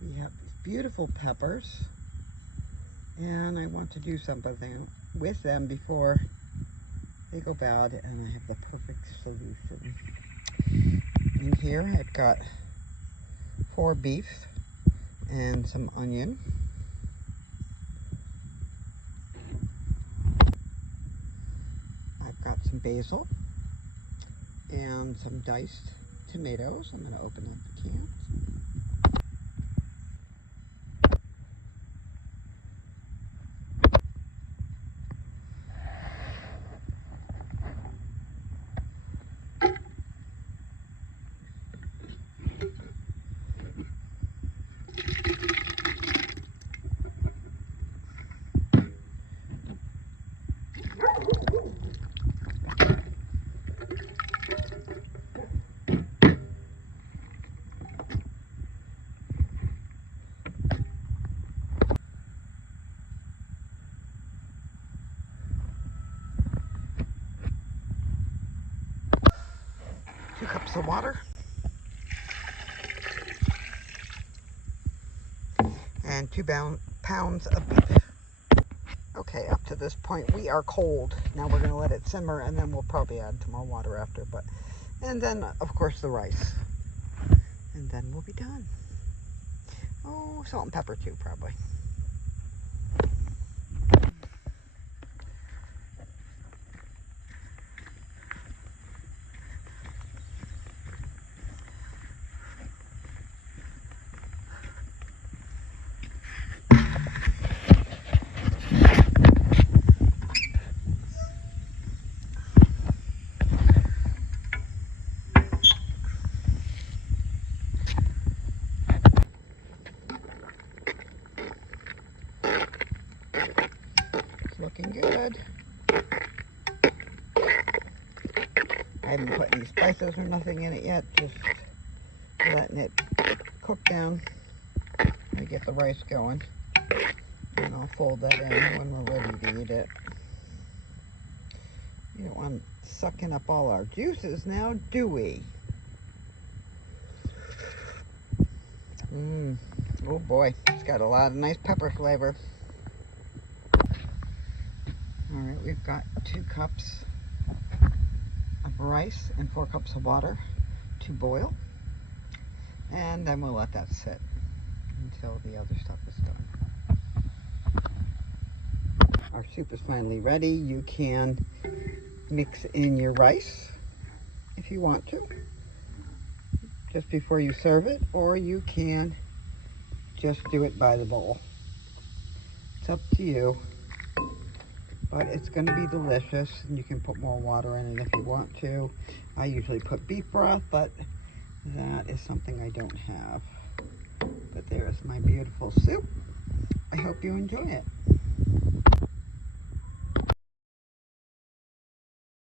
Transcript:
We have these beautiful peppers, and I want to do something with them before they go bad, and I have the perfect solution. In here I've got 4 beef and some onion. I've got some basil and some diced tomatoes. I'm going to open up the cans. Two cups of water and 2 pounds of beef. Okay, up to this point we are cold. Now we're going to let it simmer, and then we'll probably add some more water after. And then of course the rice, and then we'll be done. Oh, salt and pepper too, probably. It's looking good. I haven't put any spices or nothing in it yet, just letting it cook down. I get the rice going, and I'll fold that in when we're ready to eat it. You don't want sucking up all our juices now, do we? Oh boy, it's got a lot of nice pepper flavor. All right, we've got 2 cups of rice and 4 cups of water to boil, and then we'll let that sit until the other stuff is done. Our soup is finally ready. You can mix in your rice if you want to, just before you serve it, or you can just do it by the bowl. It's up to you, but it's going to be delicious, and you can put more water in it if you want to. I usually put beef broth, but that is something I don't have. But there's my beautiful soup. I hope you enjoy it.